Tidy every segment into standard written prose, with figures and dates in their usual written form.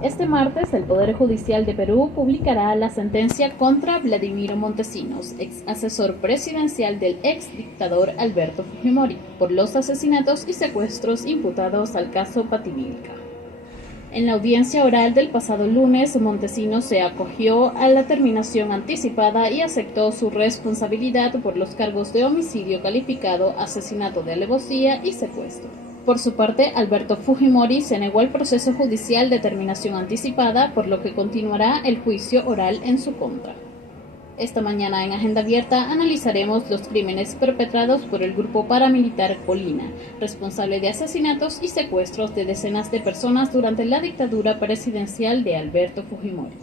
Este martes, el Poder Judicial de Perú publicará la sentencia contra Vladimiro Montesinos, ex asesor presidencial del ex dictador Alberto Fujimori, por los asesinatos y secuestros imputados al caso Pativilca. En la audiencia oral del pasado lunes, Montesinos se acogió a la terminación anticipada y aceptó su responsabilidad por los cargos de homicidio calificado, asesinato de alevosía y secuestro. Por su parte, Alberto Fujimori se negó al proceso judicial de terminación anticipada, por lo que continuará el juicio oral en su contra. Esta mañana en Agenda Abierta analizaremos los crímenes perpetrados por el grupo paramilitar Colina, responsable de asesinatos y secuestros de decenas de personas durante la dictadura presidencial de Alberto Fujimori.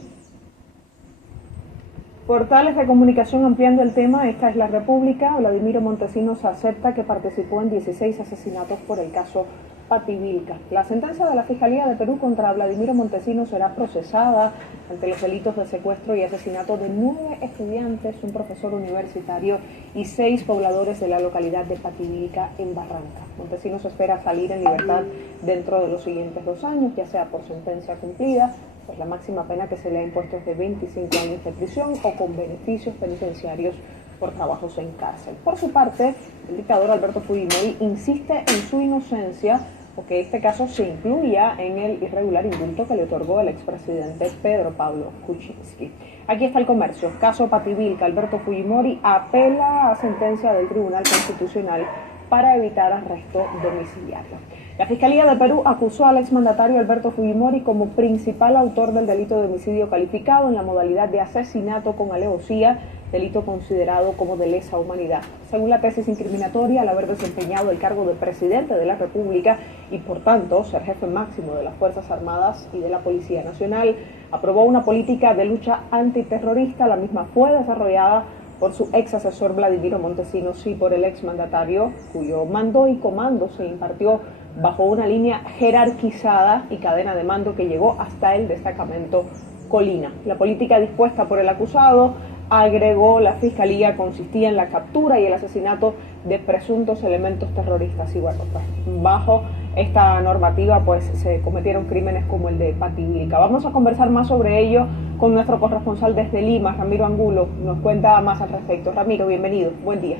Portales de comunicación ampliando el tema. Esta es La República. Vladimiro Montesinos acepta que participó en 16 asesinatos por el caso Pativilca. La sentencia de la Fiscalía de Perú contra Vladimiro Montesinos será procesada ante los delitos de secuestro y asesinato de 9 estudiantes, un profesor universitario y 6 pobladores de la localidad de Pativilca en Barranca. Montesinos espera salir en libertad dentro de los siguientes 2 años, ya sea por sentencia cumplida, pues la máxima pena que se le ha impuesto es de 25 años de prisión o con beneficios penitenciarios por trabajos en cárcel. Por su parte, el dictador Alberto Fujimori insiste en su inocencia o que este caso se incluya en el irregular indulto que le otorgó el expresidente Pedro Pablo Kuczynski. Aquí está El Comercio. Caso Pativilca. Alberto Fujimori apela a sentencia del Tribunal Constitucional para evitar arresto domiciliario. La Fiscalía de Perú acusó al exmandatario Alberto Fujimori como principal autor del delito de homicidio calificado en la modalidad de asesinato con alevosía, delito considerado como de lesa humanidad. Según la tesis incriminatoria, al haber desempeñado el cargo de presidente de la República y por tanto ser jefe máximo de las Fuerzas Armadas y de la Policía Nacional, aprobó una política de lucha antiterrorista. La misma fue desarrollada por su ex asesor Vladimiro Montesinos y por el exmandatario, cuyo mando y comando se impartió bajo una línea jerarquizada y cadena de mando que llegó hasta el destacamento Colina. La política dispuesta por el acusado, agregó la Fiscalía, consistía en la captura y el asesinato de presuntos elementos terroristas. Y bueno, pues, bajo esta normativa pues se cometieron crímenes como el de Pativilca. Vamos a conversar más sobre ello con nuestro corresponsal desde Lima, Ramiro Angulo. Nos cuenta más al respecto. Ramiro, bienvenido. Buen día.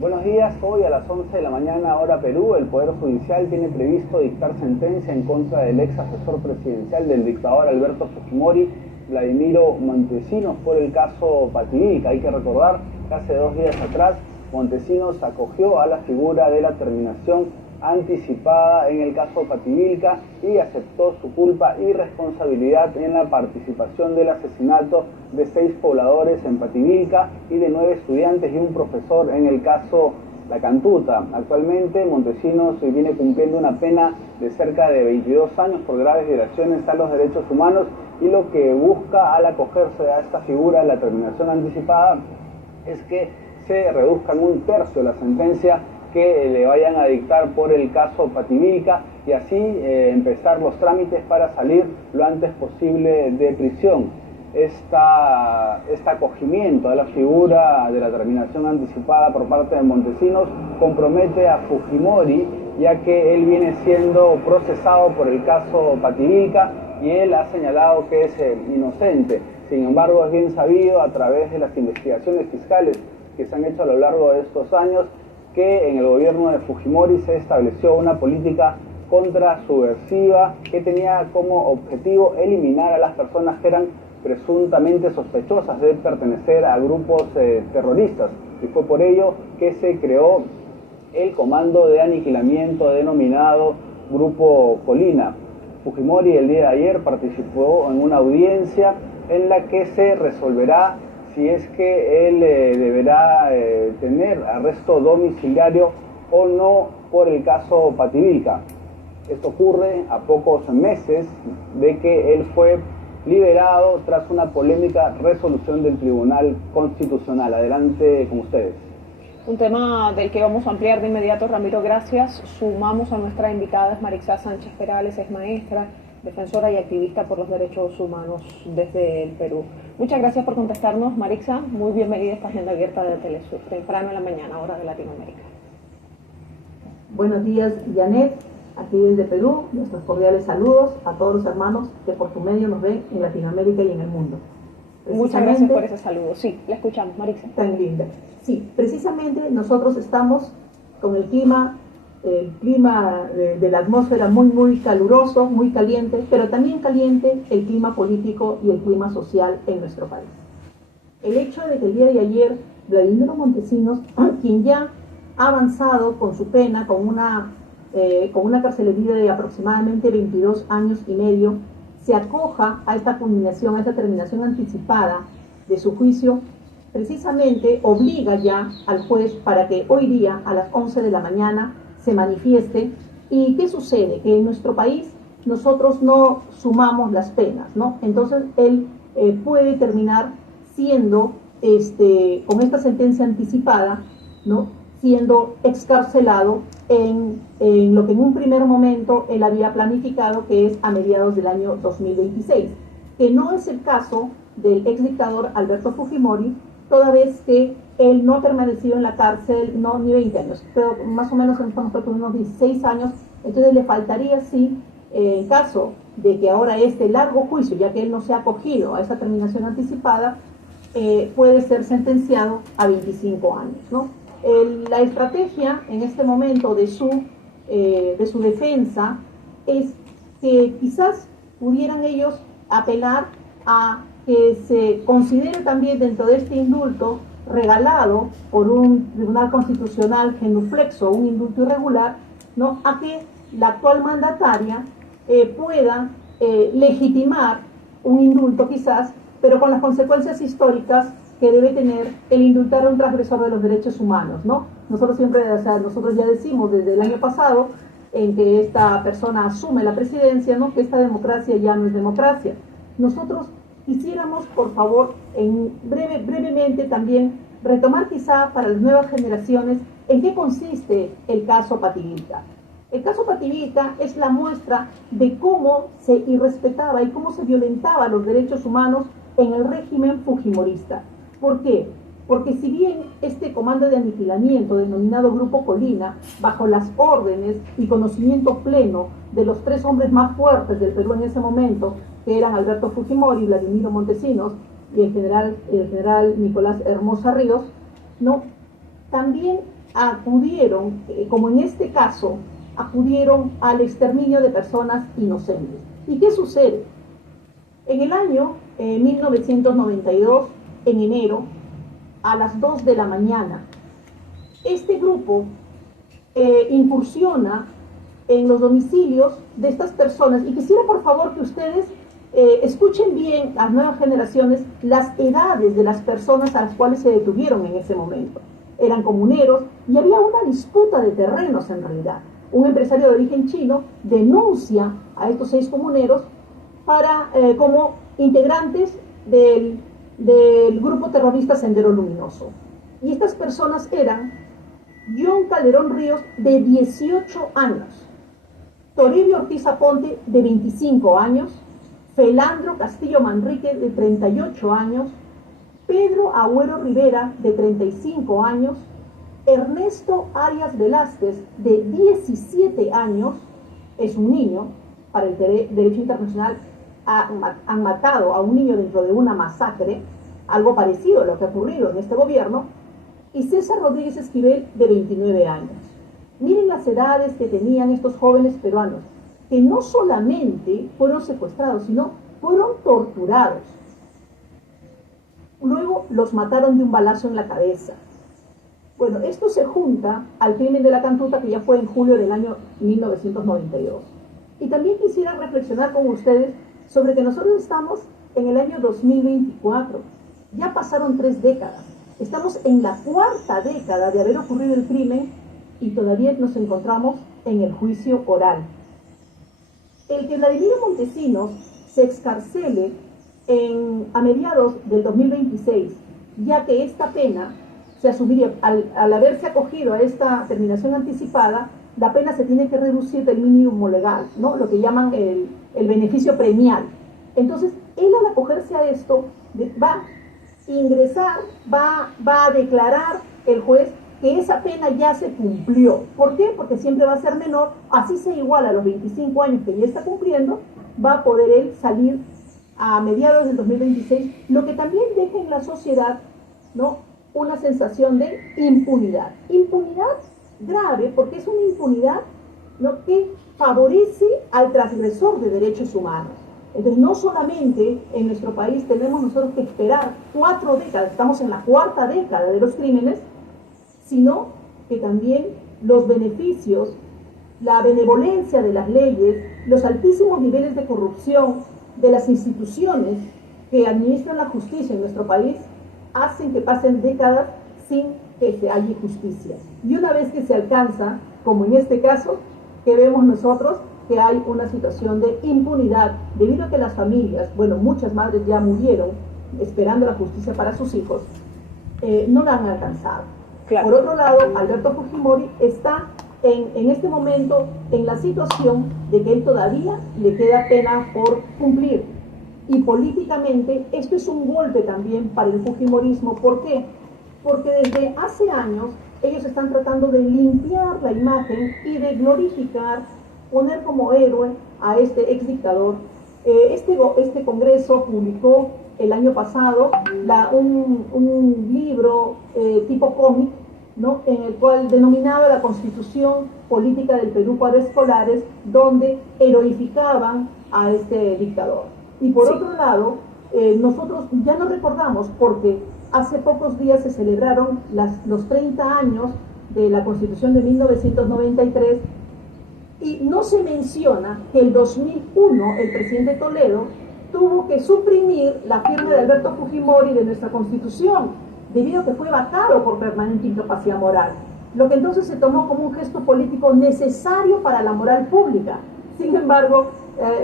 Buenos días. Hoy a las 11 de la mañana, hora Perú, el Poder Judicial tiene previsto dictar sentencia en contra del ex asesor presidencial del dictador Alberto Fujimori, Vladimiro Montesinos, por el caso Pativilca. Hay que recordar que hace 2 días atrás Montesinos acogió a la figura de la terminación anticipada en el caso Pativilca y aceptó su culpa y responsabilidad en la participación del asesinato de 6 pobladores en Pativilca y de 9 estudiantes y un profesor en el caso La Cantuta. Actualmente Montesinos viene cumpliendo una pena de cerca de 22 años por graves violaciones a los derechos humanos, y lo que busca al acogerse a esta figura de la terminación anticipada es que se reduzca en 1/3 la sentencia que le vayan a dictar por el caso Pativilca y así empezar los trámites para salir lo antes posible de prisión. Este acogimiento a la figura de la terminación anticipada por parte de Montesinos compromete a Fujimori, ya que él viene siendo procesado por el caso Pativilca y él ha señalado que es inocente. Sin embargo, es bien sabido a través de las investigaciones fiscales que se han hecho a lo largo de estos años que en el gobierno de Fujimori se estableció una política contrasubversiva que tenía como objetivo eliminar a las personas que eran presuntamente sospechosas de pertenecer a grupos terroristas, y fue por ello que se creó el comando de aniquilamiento denominado Grupo Colina. Fujimori el día de ayer participó en una audiencia en la que se resolverá si es que él deberá tener arresto domiciliario o no por el caso Pativilca. Esto ocurre a pocos meses de que él fue liberado tras una polémica resolución del Tribunal Constitucional. Adelante con ustedes. Un tema del que vamos a ampliar de inmediato, Ramiro, gracias. Sumamos a nuestra invitada, Marixa Sánchez Perales, es maestra, defensora y activista por los derechos humanos desde el Perú. Muchas gracias por contestarnos, Marixa. Muy bienvenida a esta agenda abierta de Telesur, temprano en la mañana, hora de Latinoamérica. Buenos días, Janet, aquí desde Perú. Nuestros cordiales saludos a todos los hermanos que por tu medio nos ven en Latinoamérica y en el mundo. Muchas gracias por ese saludo. Sí, la escuchamos, Marisa. Tan linda. Sí, precisamente nosotros estamos con el clima de la atmósfera muy caluroso, muy caliente, pero también caliente el clima político y el clima social en nuestro país. El hecho de que el día de ayer Vladimiro Montesinos, quien ya ha avanzado con su pena, con una carcelería de aproximadamente 22 años y medio, se acoja a esta culminación, a esta terminación anticipada de su juicio, precisamente obliga ya al juez para que hoy día a las 11 de la mañana se manifieste. ¿Y qué sucede? Que en nuestro país nosotros no sumamos las penas, ¿no? Entonces él puede terminar siendo, con esta sentencia anticipada, ¿no?, siendo excarcelado en lo que en un primer momento él había planificado, que es a mediados del año 2026, que no es el caso del ex dictador Alberto Fujimori, toda vez que él no ha permanecido en la cárcel, no ni 20 años, pero más o menos estamos unos 16 años, entonces le faltaría, sí, en caso de que ahora este largo juicio, ya que él no se ha acogido a esa terminación anticipada, puede ser sentenciado a 25 años, ¿no? La estrategia en este momento de su defensa es que quizás pudieran ellos apelar a que se considere también dentro de este indulto regalado por un tribunal constitucional genuflexo, un indulto irregular, ¿no?, a que la actual mandataria pueda legitimar un indulto quizás, pero con las consecuencias históricas que debe tener el indultar a un transgresor de los derechos humanos, ¿no? Nosotros nosotros ya decimos desde el año pasado, en que esta persona asume la presidencia, ¿no?, que esta democracia ya no es democracia. Nosotros quisiéramos, por favor, brevemente también retomar quizá para las nuevas generaciones en qué consiste el caso Pativilca. El caso Pativilca es la muestra de cómo se irrespetaba y cómo se violentaba los derechos humanos en el régimen fujimorista. ¿Por qué? Porque si bien este comando de aniquilamiento denominado Grupo Colina, bajo las órdenes y conocimiento pleno de los tres hombres más fuertes del Perú en ese momento, que eran Alberto Fujimori, Vladimiro Montesinos y el general Nicolás Hermosa Ríos, ¿no?, también acudieron, como en este caso, acudieron al exterminio de personas inocentes. ¿Y qué sucede? En el año 1992, en enero, a las 2 de la mañana, este grupo incursiona en los domicilios de estas personas, y quisiera por favor que ustedes escuchen bien, las nuevas generaciones, las edades de las personas a las cuales se detuvieron en ese momento. Eran comuneros y había una disputa de terrenos en realidad. Un empresario de origen chino denuncia a estos 6 comuneros como integrantes del grupo terrorista Sendero Luminoso. Y estas personas eran John Calderón Ríos, de 18 años, Toribio Ortiz Aponte, de 25 años, Felandro Castillo Manrique, de 38 años, Pedro Agüero Rivera, de 35 años, Ernesto Arias Velázquez, de 17 años, es un niño, para el derecho internacional han matado a un niño dentro de una masacre, algo parecido a lo que ha ocurrido en este gobierno, y César Rodríguez Esquivel, de 29 años. Miren las edades que tenían estos jóvenes peruanos, que no solamente fueron secuestrados, sino fueron torturados. Luego los mataron de un balazo en la cabeza. Bueno, esto se junta al crimen de la Cantuta, que ya fue en julio del año 1992. Y también quisiera reflexionar con ustedes sobre que nosotros estamos en el año 2024. Ya pasaron 3 décadas. Estamos en la 4ª década de haber ocurrido el crimen y todavía nos encontramos en el juicio oral. El que Vladimiro Montesinos se excarcele a mediados del 2026, ya que esta pena se asumiría, al haberse acogido a esta terminación anticipada, la pena se tiene que reducir del mínimo legal, ¿no?, lo que llaman el beneficio premial. Entonces, él al acogerse a esto va a ingresar, va a declarar el juez que esa pena ya se cumplió. ¿Por qué? Porque siempre va a ser menor, así sea igual a los 25 años que ya está cumpliendo, va a poder él salir a mediados del 2026, lo que también deja en la sociedad, ¿no?, una sensación de impunidad. Impunidad grave, porque es una impunidad, ¿no?, que favorece al transgresor de derechos humanos. Entonces, no solamente en nuestro país tenemos nosotros que esperar 4 décadas, estamos en la 4ª década de los crímenes, sino que también los beneficios, la benevolencia de las leyes, los altísimos niveles de corrupción de las instituciones que administran la justicia en nuestro país hacen que pasen décadas sin que se halle justicia. Y una vez que se alcanza, como en este caso, que vemos nosotros que hay una situación de impunidad, debido a que las familias, bueno, muchas madres ya murieron esperando la justicia para sus hijos, no la han alcanzado. Claro. Por otro lado, Alberto Fujimori está en este momento en la situación de que él todavía le queda pena por cumplir. Y políticamente esto es un golpe también para el fujimorismo. ¿Por qué? Porque desde hace años ellos están tratando de limpiar la imagen y de glorificar, poner como héroe a este exdictador. Este Congreso publicó el año pasado un libro tipo cómic, ¿no?, en el cual denominaba la Constitución Política del Perú para Escolares, donde heroificaban a este dictador. Y por otro lado, nosotros ya no recordamos, porque hace pocos días se celebraron los 30 años de la Constitución de 1993, y no se menciona que en 2001 el presidente Toledo tuvo que suprimir la firma de Alberto Fujimori de nuestra Constitución, debido a que fue vacado por permanente incapacidad moral, lo que entonces se tomó como un gesto político necesario para la moral pública. Sin embargo,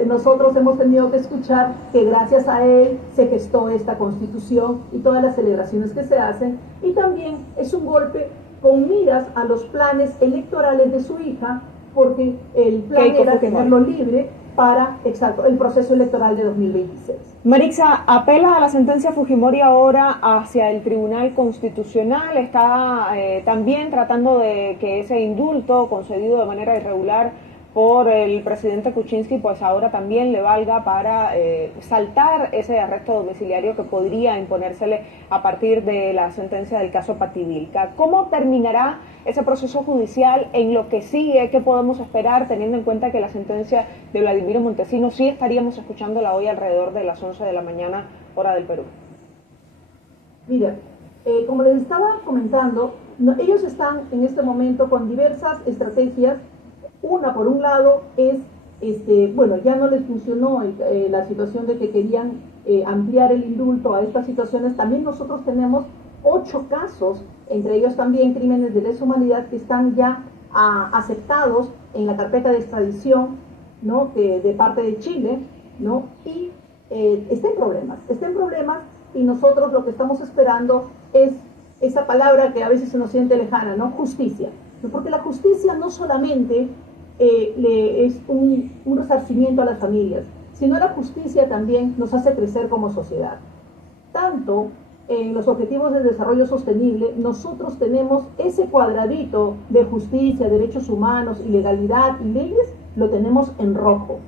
nosotros hemos tenido que escuchar que gracias a él se gestó esta Constitución y todas las celebraciones que se hacen, y también es un golpe con miras a los planes electorales de su hija, porque el plan era tenerlo libre para, exacto, el proceso electoral de 2026. Marixa, apela a la sentencia Fujimori ahora hacia el Tribunal Constitucional, está también tratando de que ese indulto concedido de manera irregular por el presidente Kuczynski, pues ahora también le valga para saltar ese arresto domiciliario que podría imponérsele a partir de la sentencia del caso Pativilca. ¿Cómo terminará ese proceso judicial? En lo que sigue, ¿qué podemos esperar, teniendo en cuenta que la sentencia de Vladimiro Montesinos sí estaríamos escuchándola hoy alrededor de las 11 de la mañana, hora del Perú? Mira, como les estaba comentando, ellos están en este momento con diversas estrategias. Una, por un lado, es, bueno, ya no les funcionó la situación de que querían ampliar el indulto a estas situaciones. También nosotros tenemos 8 casos, entre ellos también crímenes de lesa humanidad, que están ya aceptados en la carpeta de extradición, ¿no?, de parte de Chile, ¿no?, y está en problemas, y nosotros lo que estamos esperando es esa palabra que a veces se nos siente lejana, ¿no?, justicia. Porque la justicia no solamente es un resarcimiento a las familias, sino la justicia también nos hace crecer como sociedad. Tanto en los objetivos de desarrollo sostenible, nosotros tenemos ese cuadradito de justicia, derechos humanos, y legalidad y leyes, lo tenemos en rojo,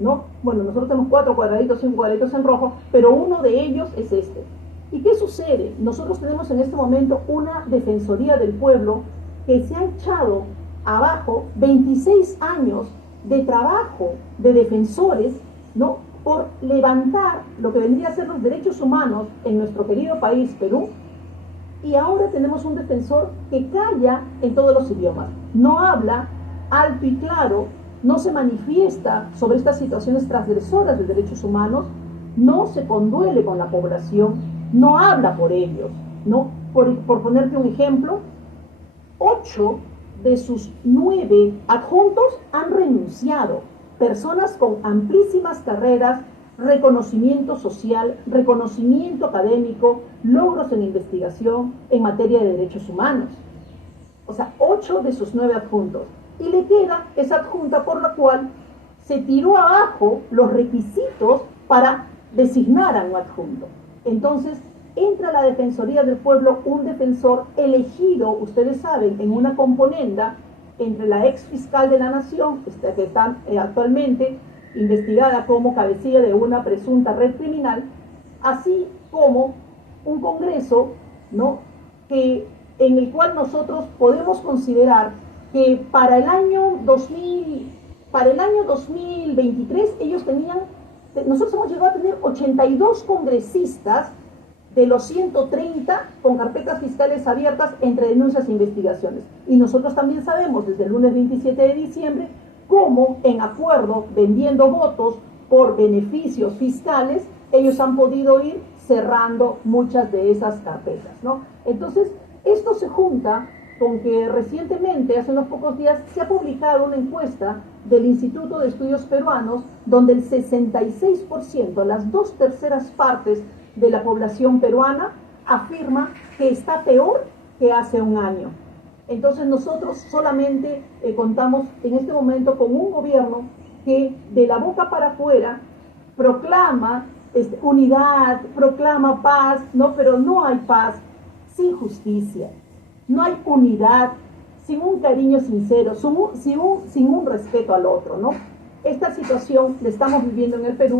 ¿no? Bueno, nosotros tenemos 4 cuadraditos, 5 cuadraditos en rojo, pero uno de ellos es este. ¿Y qué sucede? Nosotros tenemos en este momento una Defensoría del Pueblo que se ha echado abajo 26 años de trabajo de defensores, ¿no?, por levantar lo que vendría a ser los derechos humanos en nuestro querido país, Perú. Y ahora tenemos un defensor que calla en todos los idiomas, no habla alto y claro, no se manifiesta sobre estas situaciones transgresoras de derechos humanos, no se conduele con la población, no habla por ellos, ¿no? Por ponerte un ejemplo, 8 de sus 9 adjuntos han renunciado, personas con amplísimas carreras, reconocimiento social, reconocimiento académico, logros en investigación en materia de derechos humanos. O sea, 8 de sus 9 adjuntos. Y le queda esa adjunta por la cual se tiró abajo los requisitos para designar a un adjunto. Entonces, entra a la Defensoría del Pueblo un defensor elegido, ustedes saben, en una componenda entre la ex fiscal de la Nación, que está actualmente investigada como cabecilla de una presunta red criminal, así como un Congreso, ¿no?, en el cual nosotros podemos considerar que para el año 2023 nosotros hemos llegado a tener 82 congresistas de los 130 con carpetas fiscales abiertas entre denuncias e investigaciones. Y nosotros también sabemos desde el lunes 27 de diciembre cómo en acuerdo, vendiendo votos por beneficios fiscales, ellos han podido ir cerrando muchas de esas carpetas, ¿no? Entonces, esto se junta con que recientemente, hace unos pocos días, se ha publicado una encuesta del Instituto de Estudios Peruanos, donde el 66%, las 2/3 partes de la población peruana, afirma que está peor que hace un año. Entonces nosotros solamente contamos en este momento con un gobierno que de la boca para afuera proclama unidad, proclama paz, ¿no? Pero no hay paz sin justicia, no hay unidad sin un cariño sincero, sin un respeto al otro, ¿no? Esta situación la estamos viviendo en el Perú,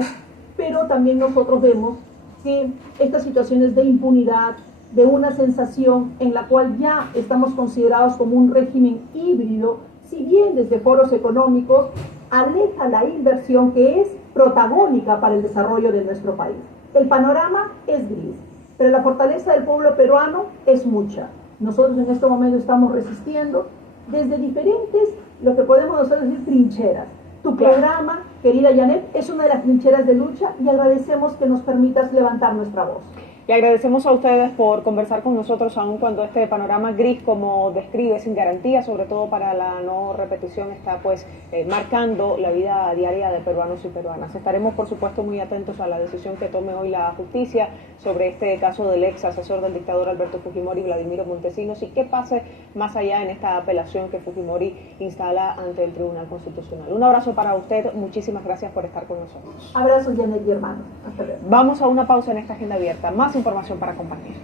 pero también nosotros vemos que estas situaciones de impunidad, de una sensación en la cual ya estamos considerados como un régimen híbrido, si bien desde foros económicos aleja la inversión que es protagónica para el desarrollo de nuestro país. El panorama es gris, pero la fortaleza del pueblo peruano es mucha. Nosotros en este momento estamos resistiendo desde diferentes, lo que podemos nosotros decir, trincheras. Tu programa, querida Janet, es una de las trincheras de lucha y agradecemos que nos permitas levantar nuestra voz. Le agradecemos a ustedes por conversar con nosotros, aun cuando este panorama gris, como describe, sin garantía, sobre todo para la no repetición, está pues marcando la vida diaria de peruanos y peruanas. Estaremos, por supuesto, muy atentos a la decisión que tome hoy la justicia sobre este caso del ex asesor del dictador Alberto Fujimori, Vladimiro Montesinos, y qué pase más allá en esta apelación que Fujimori instala ante el Tribunal Constitucional. Un abrazo para usted, muchísimas gracias por estar con nosotros. Abrazos, Janet y hermanos. Hasta luego. Vamos a una pausa en esta agenda abierta. Más información para compartir.